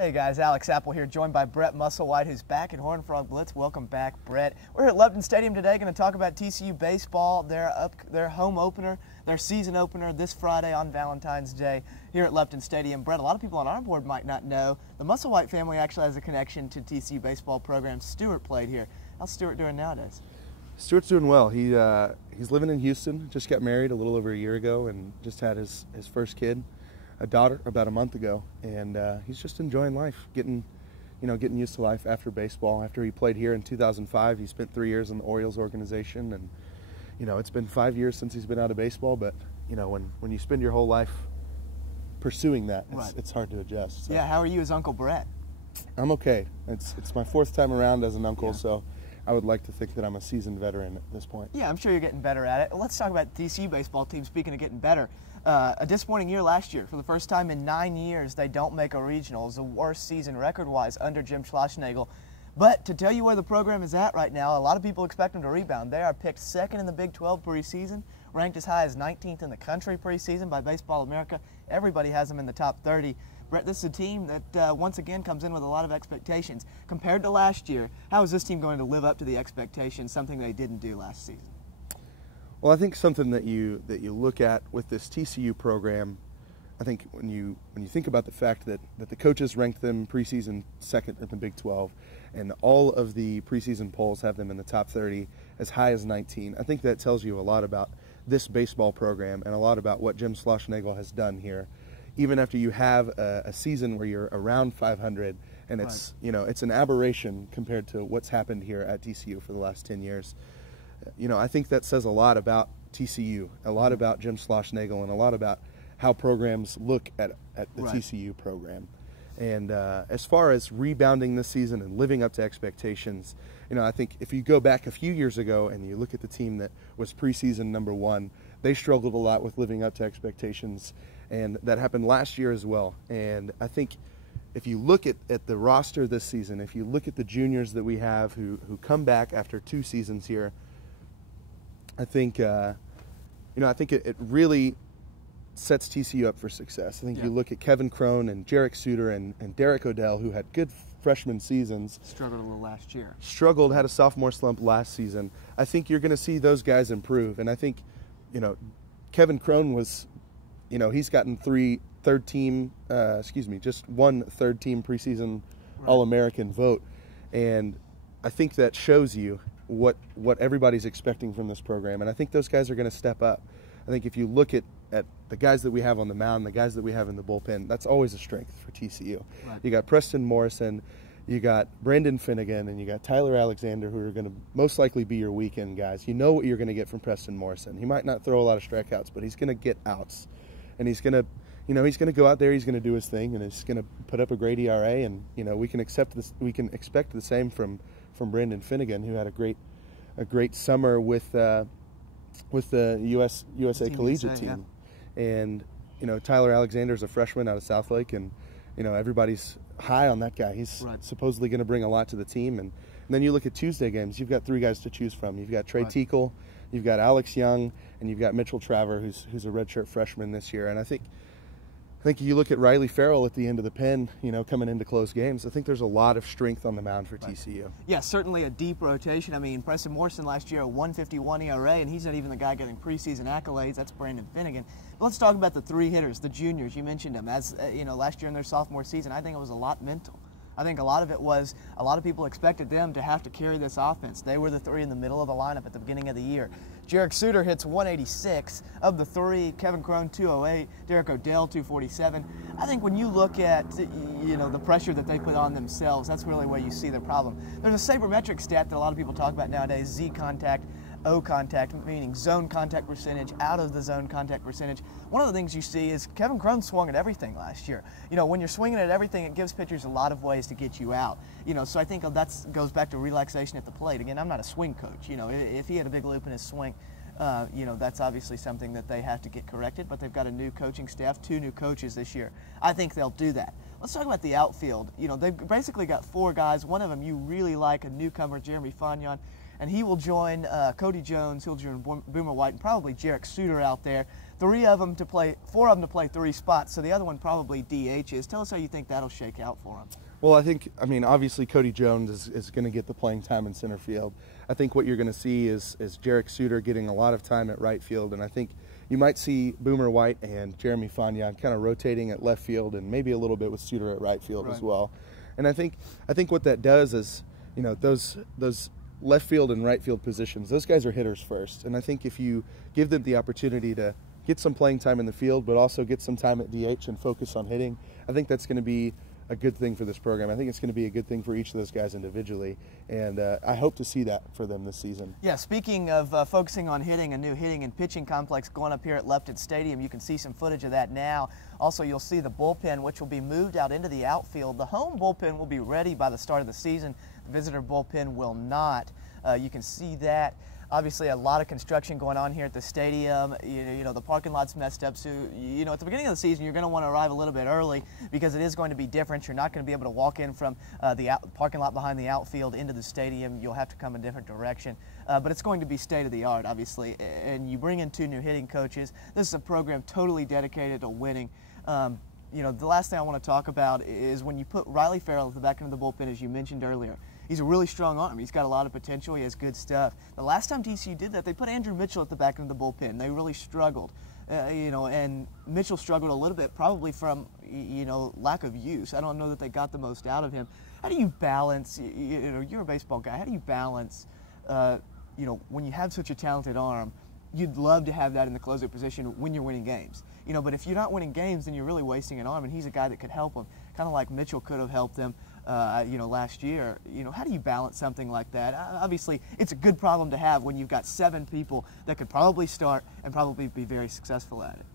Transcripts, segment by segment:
Hey guys, Alex Apple here, joined by Brett Musslewhite, who's back at Horned Frog Blitz. Welcome back, Brett. We're here at Lupton Stadium today, going to talk about TCU baseball, their home opener, their season opener this Friday on Valentine's Day here at Lupton Stadium. Brett, a lot of people on our board might not know, the Musslewhite family actually has a connection to TCU baseball program. Stuart played here. How's Stuart doing nowadays? Stuart's doing well. He's living in Houston, just got married a little over a year ago and just had his first kid, a daughter, about a month ago, and he's just enjoying life, getting used to life after baseball. After he played here in 2005, he spent 3 years in the Orioles organization, and it's been 5 years since he's been out of baseball. But when you spend your whole life pursuing that, it's hard to adjust. So. Yeah, how are you as Uncle Brett? I'm okay. It's my fourth time around as an uncle, so I would like to think that I'm a seasoned veteran at this point. Yeah, I'm sure you're getting better at it. Let's talk about the TCU baseball team. Speaking of getting better, a disappointing year last year. For the first time in 9 years, they don't make a regional. It's the worst season record-wise under Jim Schlossnagle. But to tell you where the program is at right now, a lot of people expect them to rebound. They are picked second in the Big 12 preseason, ranked as high as 19th in the country preseason by Baseball America. Everybody has them in the top 30. Brett, this is a team that once again comes in with a lot of expectations. Compared to last year, how is this team going to live up to the expectations, something they didn't do last season? Well, I think something that you look at with this TCU program, I think when you think about the fact that the coaches ranked them preseason second in the Big 12, and all of the preseason polls have them in the top 30, as high as 19, I think that tells you a lot about this baseball program and a lot about what Jim Schlossnagle has done here. Even after you have a season where you're around 500, and it's it's an aberration compared to what's happened here at TCU for the last 10 years. I think that says a lot about TCU, a lot about Jim Schlossnagle, and a lot about how programs look at the TCU program. And as far as rebounding this season and living up to expectations, I think if you go back a few years ago and you look at the team that was preseason #1, they struggled a lot with living up to expectations, and that happened last year as well. And I think if you look at the roster this season, if you look at the juniors that we have who come back after 2 seasons here, I think I think it really sets TCU up for success. I think you look at Kevin Crone and Jarek Suter and Derek Odell, who had good freshman seasons. Struggled a little last year. Struggled, had a sophomore slump last season. I think you're going to see those guys improve. And I think, Kevin Crone was, he's gotten just one third-team preseason All-American vote. And I think that shows you what everybody's expecting from this program. And I think those guys are going to step up. I think if you look at the guys that we have on the mound, the guys that we have in the bullpen, that's always a strength for TCU. You got Preston Morrison, you got Brandon Finnegan, and you got Tyler Alexander, who are going to most likely be your weekend guys. You know what you're going to get from Preston Morrison. He might not throw a lot of strikeouts, but he's going to get outs. And he's going to, he's going to go out there, he's going to do his thing, and he's going to put up a great ERA. And, we can expect the same from Brandon Finnegan, who had a great summer with the USA Collegiate team. And Tyler Alexander's a freshman out of Southlake, and everybody's high on that guy. He's supposedly going to bring a lot to the team. And then you look at Tuesday games, you've got 3 guys to choose from. You've got Trey Teakle, you've got Alex Young, and you've got Mitchell Traver, who's a redshirt freshman this year. And I think you look at Riley Farrell at the end of the pen, coming into close games. I think there's a lot of strength on the mound for TCU. Yeah, certainly a deep rotation. I mean, Preston Morrison last year, a 1.51 ERA, and he's not even the guy getting preseason accolades. That's Brandon Finnegan. But let's talk about the 3 hitters, the juniors. You mentioned them. As last year in their sophomore season, I think it was a lot mental. I think a lot of it was a lot of people expected them to have to carry this offense. They were the 3 in the middle of the lineup at the beginning of the year. Jarek Suter hits 186 of the 3. Kevin Crone 208. Derek Odell 247. I think when you look at the pressure that they put on themselves, that's really where you see the problem. There's a sabermetric stat that a lot of people talk about nowadays: Z contact, O contact, meaning zone contact percentage, out of the zone contact percentage. One of the things you see is Kevin Crone swung at everything last year. When you're swinging at everything, it gives pitchers a lot of ways to get you out. So I think that goes back to relaxation at the plate. Again, I'm not a swing coach. If he had a big loop in his swing, that's obviously something that they have to get corrected, but they've got a new coaching staff, 2 new coaches this year. I think they'll do that. Let's talk about the outfield. They've basically got 4 guys. One of them you really like, a newcomer, Jeremy Fagnon. And he will join Cody Jones, he'll join Boomer White, and probably Jarek Suter out there. 4 of them to play 3 spots, so the other one probably DHs. Tell us how you think that'll shake out for him. Well, I mean, obviously Cody Jones is going to get the playing time in center field. I think what you're going to see is Jarek Suter getting a lot of time at right field, and I think you might see Boomer White and Jeremy Fagnan kind of rotating at left field and maybe a little bit with Suter at right field as well. And I think what that does is, you know, those left field and right field positions, those guys are hitters first. And I think if you give them the opportunity to get some playing time in the field but also get some time at DH and focus on hitting, I think that's going to be a good thing for this program. I think it's going to be a good thing for each of those guys individually, and I hope to see that for them this season. Yeah, speaking of focusing on hitting, a new hitting and pitching complex going up here at Lefton Stadium. You can see some footage of that now. Also, you'll see the bullpen, which will be moved out into the outfield. The home bullpen will be ready by the start of the season. The visitor bullpen will not. You can see that. Obviously, a lot of construction going on here at the stadium. You know, the parking lot's messed up, so, you know, at the beginning of the season, you're going to want to arrive a little bit early because it is going to be different. You're not going to be able to walk in from the parking lot behind the outfield into the stadium. You'll have to come a different direction. But it's going to be state-of-the-art, obviously, and you bring in 2 new hitting coaches. This is a program totally dedicated to winning. You know, the last thing I want to talk about is when you put Riley Farrell at the back end of the bullpen, as you mentioned earlier. He's a really strong arm. He's got a lot of potential. He has good stuff. The last time TCU did that, they put Andrew Mitchell at the back end of the bullpen. They really struggled, you know, and Mitchell struggled a little bit, probably from, you know, lack of use. I don't know that they got the most out of him. How do you balance, you know, you're a baseball guy, how do you balance, you know, when you have such a talented arm, you'd love to have that in the closer position when you're winning games. You know, but if you're not winning games, then you're really wasting an arm, and he's a guy that could help him, kind of like Mitchell could have helped them, you know, last year. You know, how do you balance something like that? Obviously, it's a good problem to have when you've got 7 people that could probably start and probably be very successful at it.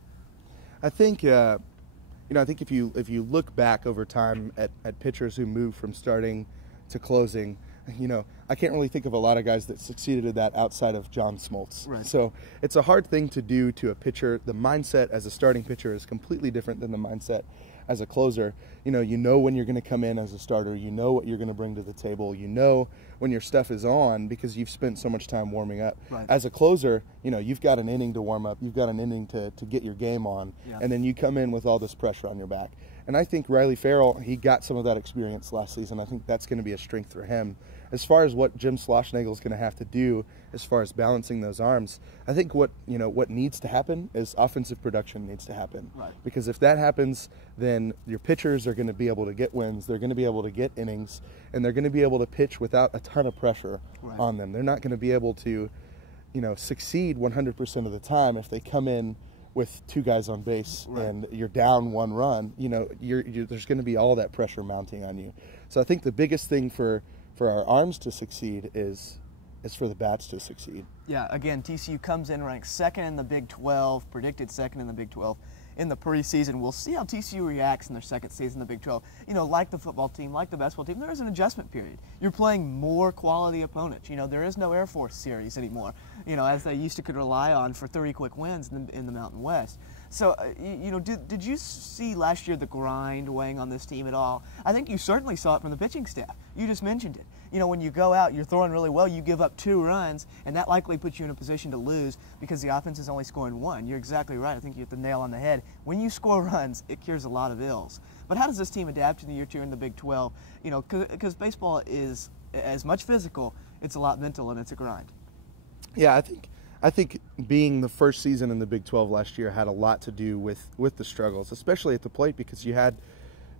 I think, you know, I think if you look back over time at pitchers who moved from starting to closing, you know, I can't really think of a lot of guys that succeeded at that outside of John Smoltz. Right. So it's a hard thing to do to a pitcher. The mindset as a starting pitcher is completely different than the mindset as a closer. You know when you're going to come in as a starter. You know what you're going to bring to the table. You know when your stuff is on because you've spent so much time warming up. Right. As a closer, you know, you've got an inning to warm up. You've got an inning to get your game on. Yeah. And then you come in with all this pressure on your back. And I think Riley Farrell, he got some of that experience last season. I think that's going to be a strength for him. As far as what Jim Schlossnagle is going to have to do as far as balancing those arms, I think what needs to happen is offensive production needs to happen. Right. Because if that happens, then your pitchers are going to be able to get wins, they're going to be able to get innings, and they're going to be able to pitch without a ton of pressure on them. They're not going to be able to, you know, succeed 100% of the time if they come in with 2 guys on base and you're down 1 run. You know, there's going to be all that pressure mounting on you. So I think the biggest thing for our arms to succeed is for the bats to succeed. Yeah, again, TCU comes in ranked 2nd in the Big 12, predicted 2nd in the Big 12 in the preseason. We'll see how TCU reacts in their 2nd season in the Big 12. You know, like the football team, like the basketball team, there is an adjustment period. You're playing more quality opponents. You know, there is no Air Force series anymore, you know, as they used to could rely on for 30 quick wins in the Mountain West. So, you know, did you see last year the grind weighing on this team at all? I think you certainly saw it from the pitching staff. You just mentioned it. You know, when you go out, you're throwing really well, you give up 2 runs, and that likely puts you in a position to lose because the offense is only scoring 1. You're exactly right. I think you hit the nail on the head. When you score runs, it cures a lot of ills. But how does this team adapt to the year 2 in the Big 12? You know, because baseball is as much physical, it's a lot mental, and it's a grind. Yeah, I think being the first season in the Big 12 last year had a lot to do with the struggles, especially at the plate, because you had,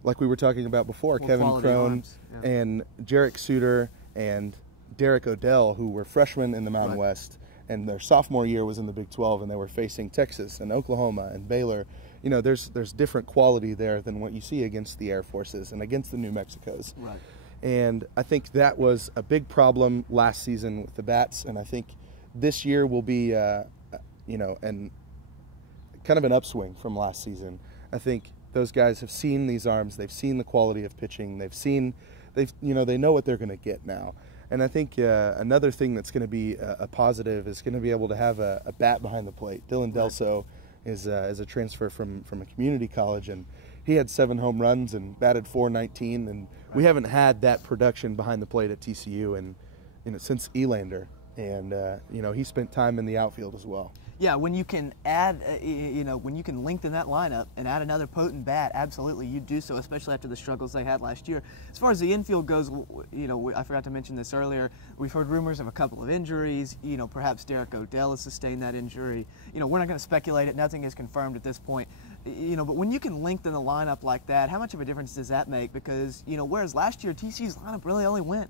like we were talking about before, Kevin Crone and Jarek Suter and Derek Odell, who were freshmen in the Mountain West, and their sophomore year was in the Big 12, and they were facing Texas and Oklahoma and Baylor. You know, there's different quality there than what you see against the Air Forces and against the New Mexicos. Right. And I think that was a big problem last season with the bats, and I think this year will be, you know, kind of an upswing from last season. I think those guys have seen these arms, they've seen the quality of pitching, they know what they're going to get now. And I think another thing that's going to be a positive is going to be able to have a bat behind the plate. Dylan Delso is a transfer from a community college, and he had 7 home runs and batted .419, and we haven't had that production behind the plate at TCU since Elander. And, you know, he spent time in the outfield as well. Yeah, when you can add, when you can lengthen that lineup and add another potent bat, absolutely, you do so, especially after the struggles they had last year. As far as the infield goes, I forgot to mention this earlier. We've heard rumors of a couple of injuries. Perhaps Derek Odell has sustained that injury. We're not going to speculate it. Nothing is confirmed at this point. But when you can lengthen the lineup like that, how much of a difference does that make? Because, whereas last year TCU's lineup really only went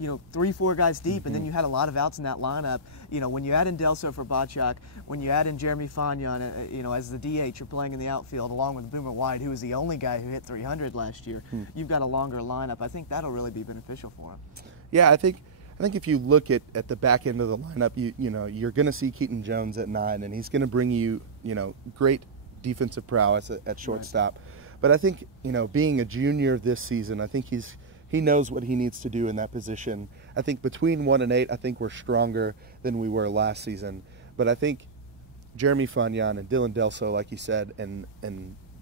3-4 guys deep, and then you had a lot of outs in that lineup. When you add in Delso for Bachak, when you add in Jeremy Fagnon, as the DH, you're playing in the outfield along with Boomer White, who was the only guy who hit 300 last year. You've got a longer lineup. I think that'll really be beneficial for him. Yeah, I think if you look at the back end of the lineup, you're going to see Keaton Jones at 9, and he's going to bring you great defensive prowess at shortstop. Right. But I think being a junior this season, I think he knows what he needs to do in that position. I think between 1 and 8, I think we're stronger than we were last season. But I think Jeremy Fagnon and Dylan Delso, like you said, and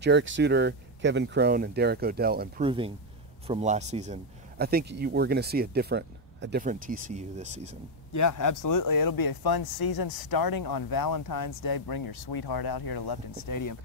Jarek Suter, Kevin Crone, and Derek Odell improving from last season, I think we're going to see a different TCU this season. Yeah, absolutely. It'll be a fun season starting on Valentine's Day. Bring your sweetheart out here to Lefton Stadium.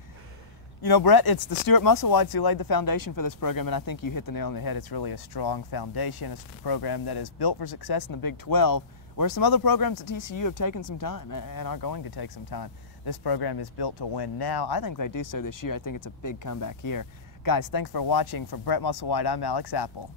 Brett, it's the Stuart Musslewhites who laid the foundation for this program, and I think you hit the nail on the head. It's really a strong foundation. It's a program that is built for success in the Big 12, where some other programs at TCU have taken some time and are going to take some time. This program is built to win now. I think they do so this year. I think it's a big comeback here. Guys, thanks for watching. For Brett Musslewhite, I'm Alex Apple.